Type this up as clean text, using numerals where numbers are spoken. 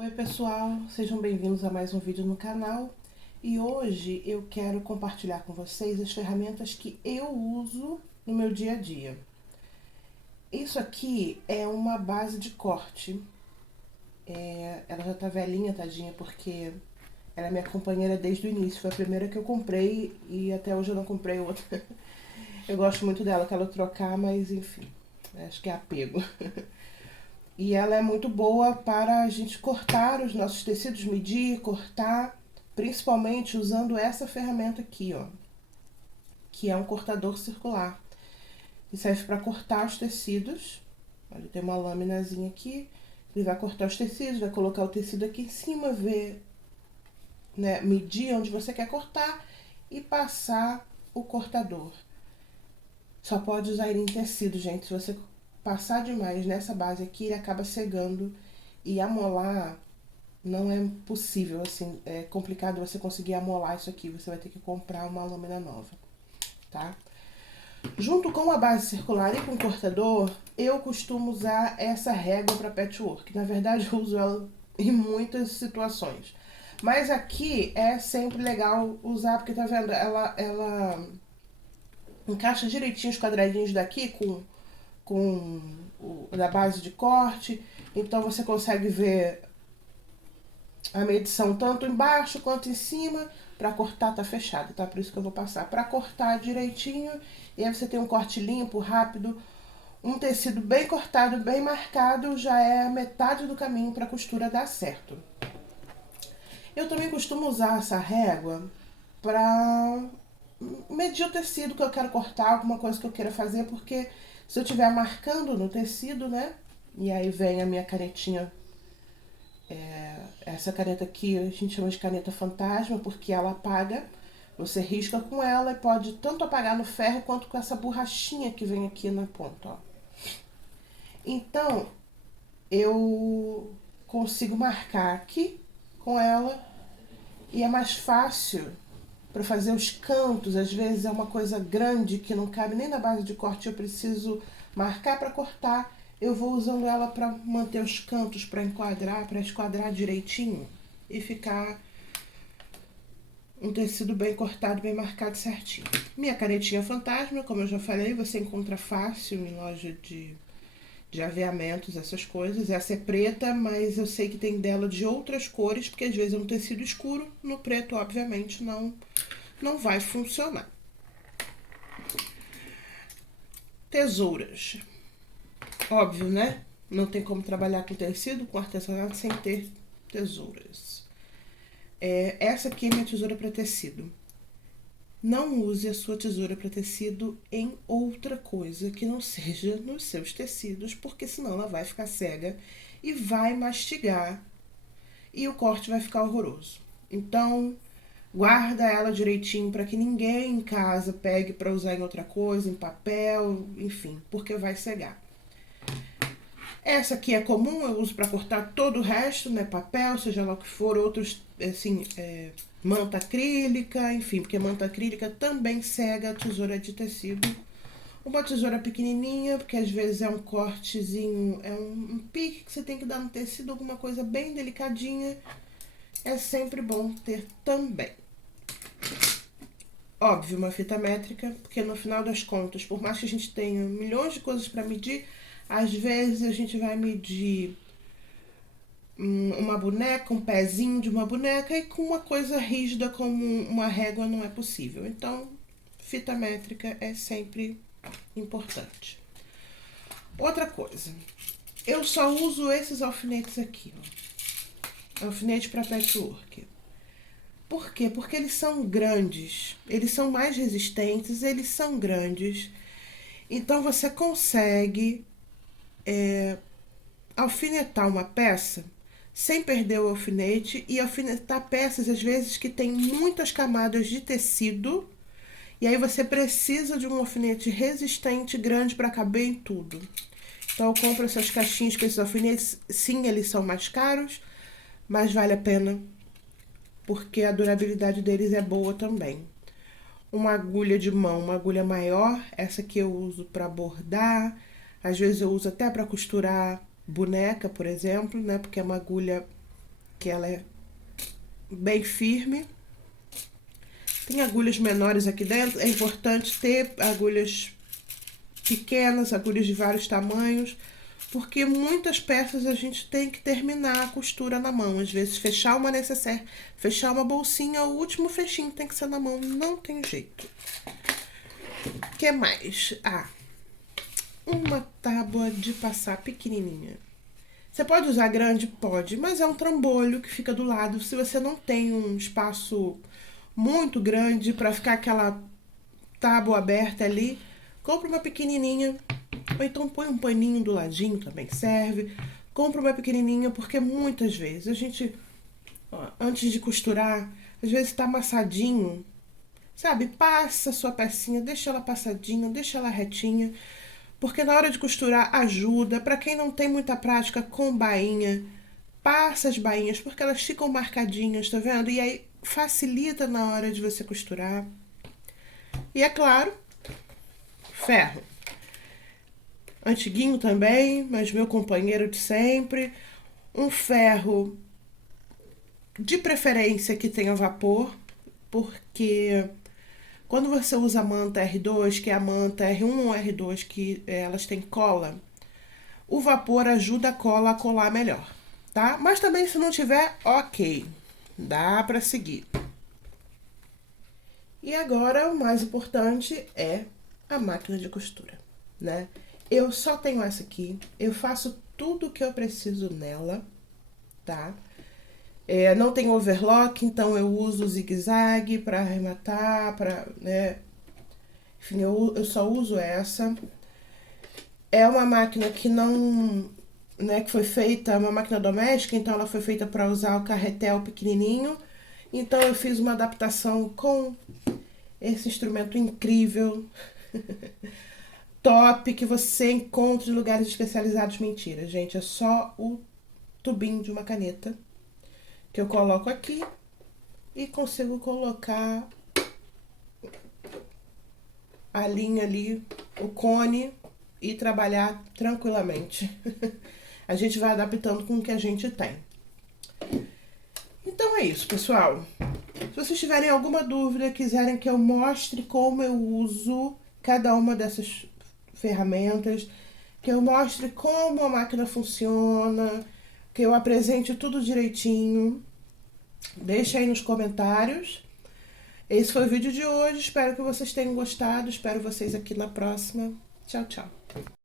Oi pessoal, sejam bem-vindos a mais um vídeo no canal e hoje eu quero compartilhar com vocês as ferramentas que eu uso no meu dia a dia. Isso aqui é uma base de corte, ela já tá velhinha, tadinha, porque ela é minha companheira desde o início, foi a primeira que eu comprei e até hoje eu não comprei outra. Eu gosto muito dela, quero trocar, mas enfim, acho que é apego. E ela é muito boa para a gente cortar os nossos tecidos, medir, cortar, principalmente usando essa ferramenta aqui, ó, que é um cortador circular. E serve para cortar os tecidos. Olha, tem uma laminazinha aqui. Ele vai cortar os tecidos, vai colocar o tecido aqui em cima, ver, né, medir onde você quer cortar e passar o cortador. Só pode usar ele em tecido, gente. Se você passar demais nessa base aqui, ele acaba cegando e amolar não é possível, assim, é complicado você conseguir amolar isso aqui, você vai ter que comprar uma lâmina nova, tá? Junto com a base circular e com o cortador, eu costumo usar essa régua para patchwork. Na verdade, eu uso ela em muitas situações. Mas aqui é sempre legal usar, porque tá vendo? Ela encaixa direitinho os quadradinhos daqui com da base de corte. Então você consegue ver a medição tanto embaixo quanto em cima. Para cortar tá fechado, tá? Por isso que eu vou passar para cortar direitinho. E aí você tem um corte limpo, rápido. Um tecido bem cortado, bem marcado, já é a metade do caminho para a costura dar certo. Eu também costumo usar essa régua para medir o tecido que eu quero cortar, alguma coisa que eu queira fazer, porque se eu estiver marcando no tecido, né? E aí vem a minha canetinha. Essa caneta aqui a gente chama de caneta fantasma porque ela apaga. Você risca com ela e pode tanto apagar no ferro quanto com essa borrachinha que vem aqui na ponta, ó. Então, eu consigo marcar aqui com ela e é mais fácil para fazer os cantos. Às vezes é uma coisa grande que não cabe nem na base de corte, eu preciso marcar para cortar. Eu vou usando ela para manter os cantos, para esquadrar direitinho e ficar um tecido bem cortado, bem marcado certinho. Minha canetinha fantasma, como eu já falei, você encontra fácil em loja de aviamentos, essas coisas. Essa é preta, mas eu sei que tem dela de outras cores, porque às vezes é um tecido escuro, no preto, obviamente, não vai funcionar. Tesouras. Óbvio, né? Não tem como trabalhar com tecido, com artesanato, sem ter tesouras. Essa aqui é minha tesoura para tecido. Não use a sua tesoura para tecido em outra coisa que não seja nos seus tecidos, porque senão ela vai ficar cega e vai mastigar e o corte vai ficar horroroso. Então, guarda ela direitinho para que ninguém em casa pegue para usar em outra coisa, em papel, enfim, porque vai cegar. Essa aqui é comum, eu uso para cortar todo o resto, né? Papel, seja lá o que for, outros, assim, manta acrílica, enfim, porque manta acrílica também cega a tesoura de tecido. Uma tesoura pequenininha, porque às vezes é um cortezinho, é um pique que você tem que dar no tecido, alguma coisa bem delicadinha. É sempre bom ter também. Óbvio, uma fita métrica, porque no final das contas, por mais que a gente tenha milhões de coisas para medir, às vezes a gente vai medir uma boneca, um pezinho de uma boneca, e com uma coisa rígida como uma régua não é possível. Então, fita métrica é sempre importante. Outra coisa, eu só uso esses alfinetes aqui, ó. Alfinete para patchwork. Por quê? Porque eles são grandes, eles são mais resistentes, eles são grandes. Então você consegue alfinetar uma peça sem perder o alfinete e alfinetar peças às vezes que tem muitas camadas de tecido e aí você precisa de um alfinete resistente grande para caber em tudo. Então eu compro essas caixinhas com esses alfinetes, sim, eles são mais caros, mas vale a pena porque a durabilidade deles é boa também. Uma agulha de mão, uma agulha maior, essa que eu uso para bordar, às vezes eu uso até para costurar boneca, por exemplo, né? Porque é uma agulha que ela é bem firme. Tem agulhas menores aqui dentro, é importante ter agulhas pequenas, agulhas de vários tamanhos, porque muitas peças a gente tem que terminar a costura na mão. Às vezes fechar uma necessaire, fechar uma bolsinha, o último fechinho tem que ser na mão, não tem jeito. O que mais? Uma tábua de passar pequenininha. Você pode usar grande? Pode, mas é um trambolho que fica do lado. Se você não tem um espaço muito grande para ficar aquela tábua aberta ali, compra uma pequenininha, ou então põe um paninho do ladinho, também serve. Compra uma pequenininha, porque muitas vezes a gente, antes de costurar, às vezes tá amassadinho, sabe? Passa a sua pecinha, deixa ela passadinha, deixa ela retinha, porque na hora de costurar ajuda. Para quem não tem muita prática com bainha, passa as bainhas, porque elas ficam marcadinhas, tá vendo? E aí facilita na hora de você costurar. E é claro, ferro. Antiguinho também, mas meu companheiro de sempre. Um ferro de preferência que tenha vapor, porque quando você usa a manta R2, que é a manta R1 ou R2, que elas têm cola, o vapor ajuda a cola a colar melhor, tá? Mas também se não tiver, ok, dá pra seguir. E agora o mais importante é a máquina de costura, né? Eu só tenho essa aqui, eu faço tudo o que eu preciso nela, tá? Não tem overlock, então eu uso o zigue-zague para arrematar, né? Enfim, eu só uso essa. É uma máquina que não, né, que foi feita, uma máquina doméstica, então ela foi feita para usar o carretel pequenininho. Então eu fiz uma adaptação com esse instrumento incrível, top, que você encontra em lugares especializados. Mentira, gente, é só o tubinho de uma caneta que eu coloco aqui e consigo colocar a linha ali, o cone, e trabalhar tranquilamente. A gente vai adaptando com o que a gente tem. Então é isso, pessoal. Se vocês tiverem alguma dúvida, quiserem que eu mostre como eu uso cada uma dessas ferramentas, que eu mostre como a máquina funciona, que eu apresente tudo direitinho, deixa aí nos comentários. Esse foi o vídeo de hoje, espero que vocês tenham gostado, espero vocês aqui na próxima. Tchau, tchau.